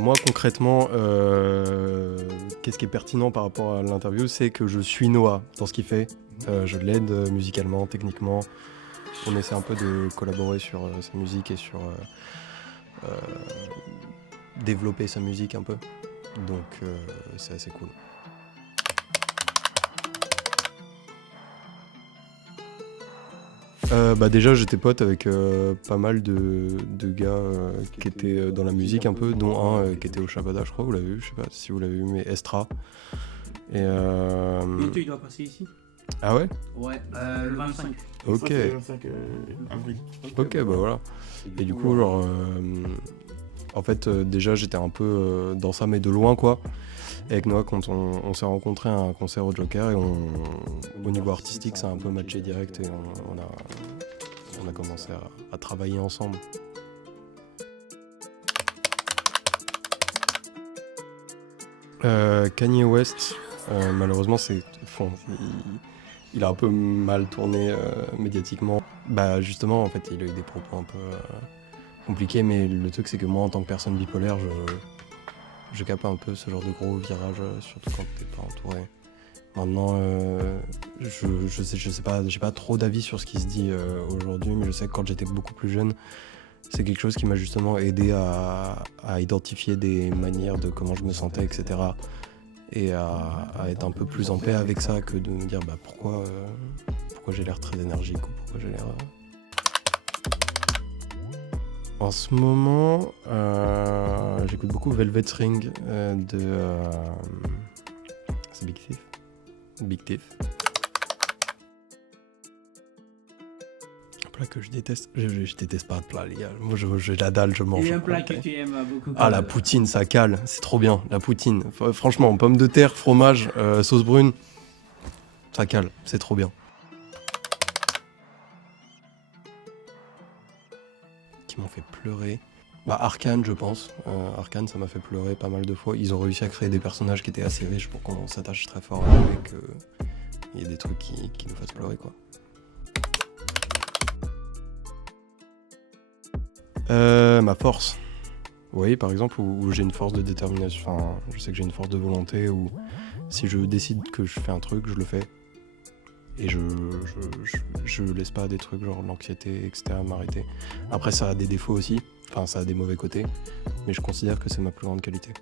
Moi concrètement, qu'est-ce qui est pertinent par rapport à l'interview, c'est que je suis Noah dans ce qu'il fait. Je l'aide musicalement, techniquement. On essaie un peu de collaborer sur sa musique et sur développer sa musique un peu. Donc c'est assez cool. Déjà j'étais pote avec pas mal de gars qui étaient dans la musique un peu, dont un qui était au Shabada, je crois, vous l'avez vu, je sais pas si vous l'avez vu, mais Estra. Et Bientôt il doit passer ici. Ah ouais? Ouais, le 25. Ok. Le 25 avril. Ok, bah voilà. Et du coup, genre, en fait, déjà j'étais un peu dans ça, mais de loin quoi. Et avec Noah, quand on s'est rencontrés à un concert au Joker, et au niveau artistique, ça a un peu matché direct, et on a commencé à travailler ensemble. Kanye West, malheureusement, il a un peu mal tourné médiatiquement. Bah justement, en fait, il a eu des propos un peu compliqués, mais le truc, c'est que moi, en tant que personne bipolaire, je capte un peu ce genre de gros virage, surtout quand t'es pas entouré. Maintenant, je sais pas, j'ai pas trop d'avis sur ce qui se dit aujourd'hui, mais je sais que quand j'étais beaucoup plus jeune, c'est quelque chose qui m'a justement aidé à identifier des manières de comment je me sentais, etc. Et à être un peu plus en paix avec ça que de me dire pourquoi j'ai l'air très énergique ou pourquoi j'ai l'air... En ce moment, j'écoute beaucoup Velvet Ring c'est Big Thief. Big Thief. Un plat que je déteste. Je déteste pas de plat, les gars. Moi, j'ai la dalle, je mange. Il y a un plat que tu aimes beaucoup. Ah, la poutine, ça cale. C'est trop bien, la poutine. Franchement, pommes de terre, fromage, sauce brune, ça cale. C'est trop bien. Qui m'ont fait pleurer. Arcane, je pense. Arcane, ça m'a fait pleurer pas mal de fois. Ils ont réussi à créer des personnages qui étaient assez riches pour qu'on s'attache très fort à eux et qu'il y ait des trucs qui nous fassent pleurer, quoi. Ma force. Oui, par exemple, où j'ai une force de détermination. Enfin, je sais que j'ai une force de volonté, où si je décide que je fais un truc, je le fais. Et je laisse pas des trucs genre l'anxiété, etc. m'arrêter. Après, ça a des défauts aussi. Enfin, ça a des mauvais côtés. Mais je considère que c'est ma plus grande qualité.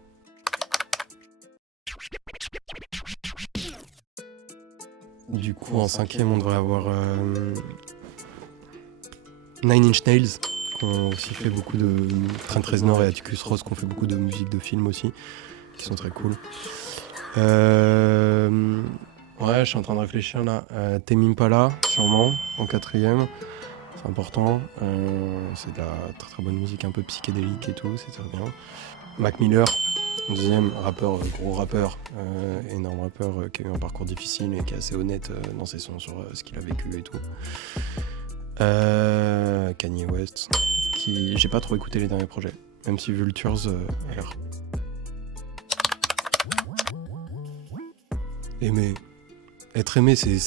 Du coup, en cinquième, on devrait avoir Nine Inch Nails, qui ont aussi fait beaucoup de... Trent Reznor et Atticus Ross, qui ont fait beaucoup de musique de film aussi, qui sont très cool. Ouais, je suis en train de réfléchir là. Tame Impala, sûrement, en quatrième. C'est important. C'est de la très très bonne musique, un peu psychédélique et tout, c'est très bien. Mac Miller, deuxième rappeur, gros rappeur, énorme rappeur qui a eu un parcours difficile et qui est assez honnête dans ses sons sur ce qu'il a vécu et tout. Kanye West, qui j'ai pas trop écouté les derniers projets, même si Vultures a l'air... Aimer. Être aimé, c'est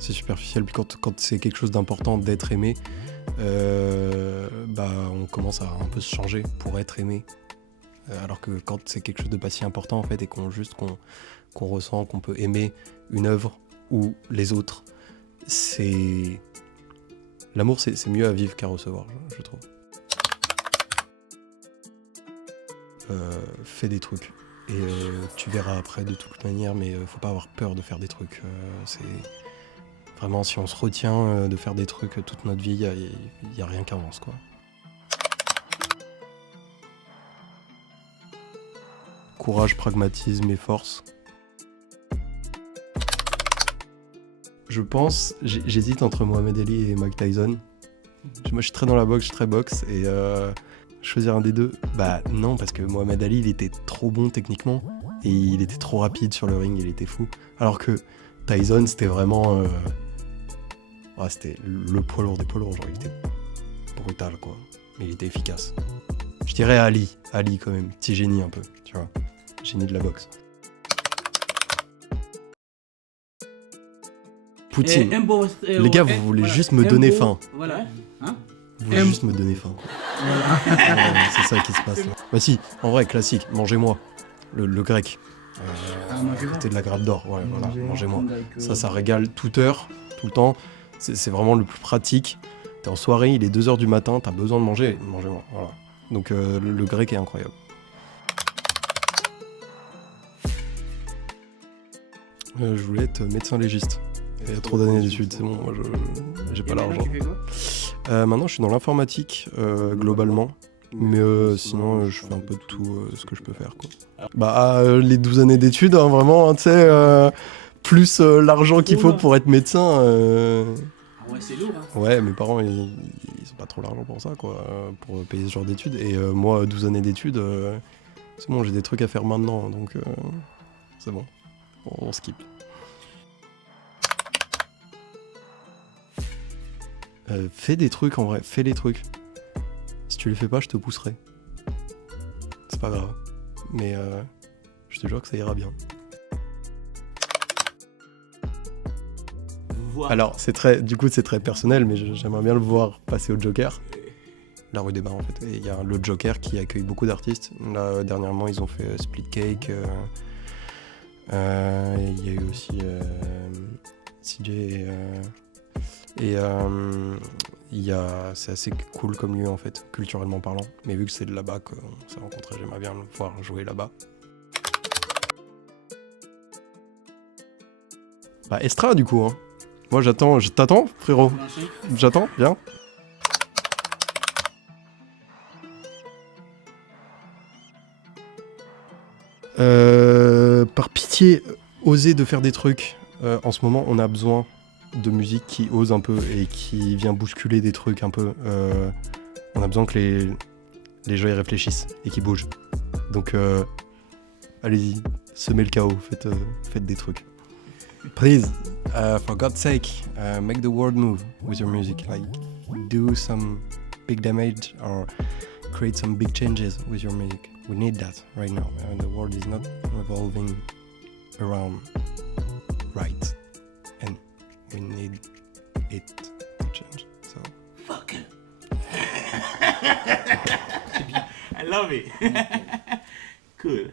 superficiel. Puis quand c'est quelque chose d'important d'être aimé, on commence à un peu se changer pour être aimé. Alors que quand c'est quelque chose de pas si important en fait et qu'on ressent qu'on peut aimer une œuvre ou les autres, l'amour c'est mieux à vivre qu'à recevoir, je trouve. Fais des trucs. Et tu verras après de toute manière, mais faut pas avoir peur de faire des trucs. C'est vraiment, si on se retient de faire des trucs toute notre vie, il y a rien qui avance, quoi. Courage, pragmatisme et force. Je pense, j'hésite entre Mohamed Ali et Mike Tyson. Moi je suis très dans la boxe, je suis très boxe et choisir un des deux, non, parce que Mohamed Ali il était trop bon techniquement et il était trop rapide sur le ring, il était fou. Alors que Tyson c'était vraiment c'était le poids lourd des poids lourds, genre il était brutal quoi, mais il était efficace. Je dirais Ali quand même, petit génie un peu, tu vois, génie de la boxe. Poutine. Les gars, vous voulez juste me donner faim. Voilà. Hein? Vous voulez juste me donner faim. Ouais, c'est ça qui se passe. Là. Bah si, en vrai, classique, mangez-moi. Le grec. Côté de la grappe d'or, ouais, voilà, mangez-moi. Ça régale toute heure, tout le temps. C'est vraiment le plus pratique. T'es en soirée, il est 2h du matin, t'as besoin de manger, mangez-moi. Voilà. Donc le grec est incroyable. Je voulais être médecin légiste. Il y a trop d'années d'études, c'est bon, moi j'ai pas l'argent. Maintenant je suis dans l'informatique globalement. Mais sinon, je fais un peu de tout ce que je peux faire, quoi. Bah, les 12 années d'études, hein, vraiment, hein, tu sais, plus l'argent qu'il faut pour être médecin. Ah ouais, c'est lourd, hein. Ouais, mes parents, ils ont pas trop l'argent pour ça, quoi, pour payer ce genre d'études. Et moi, 12 années d'études, c'est bon, j'ai des trucs à faire maintenant, donc c'est bon, on skip. Fais des trucs, en vrai, fais les trucs. Si tu les fais pas, je te pousserai. C'est pas grave. Mais je te jure que ça ira bien. Alors, c'est très personnel, mais j'aimerais bien le voir passer au Joker. La rue des Bains, en fait. Et il y a le Joker qui accueille beaucoup d'artistes. Là, dernièrement, ils ont fait Split Cake. Il y a eu aussi CJ c'est assez cool comme lieu en fait, culturellement parlant. Mais vu que c'est de là-bas qu'on s'est rencontrés, j'aimerais bien le voir jouer là-bas. Bah Estra du coup, hein. Moi j'attends, t'attends frérot. J'attends, viens. Par pitié, osez de faire des trucs. En ce moment, on a besoin de musique qui ose un peu et qui vient bousculer des trucs un peu. On a besoin que les gens y réfléchissent et qui bougent. Donc, allez-y, semez le chaos, faites des trucs. Please, for God's sake, make the world move with your music. Like, do some big damage or create some big changes with your music. We need that right now. The world is not revolving around right. And we need it to change. So Fuck. I love it. Cool.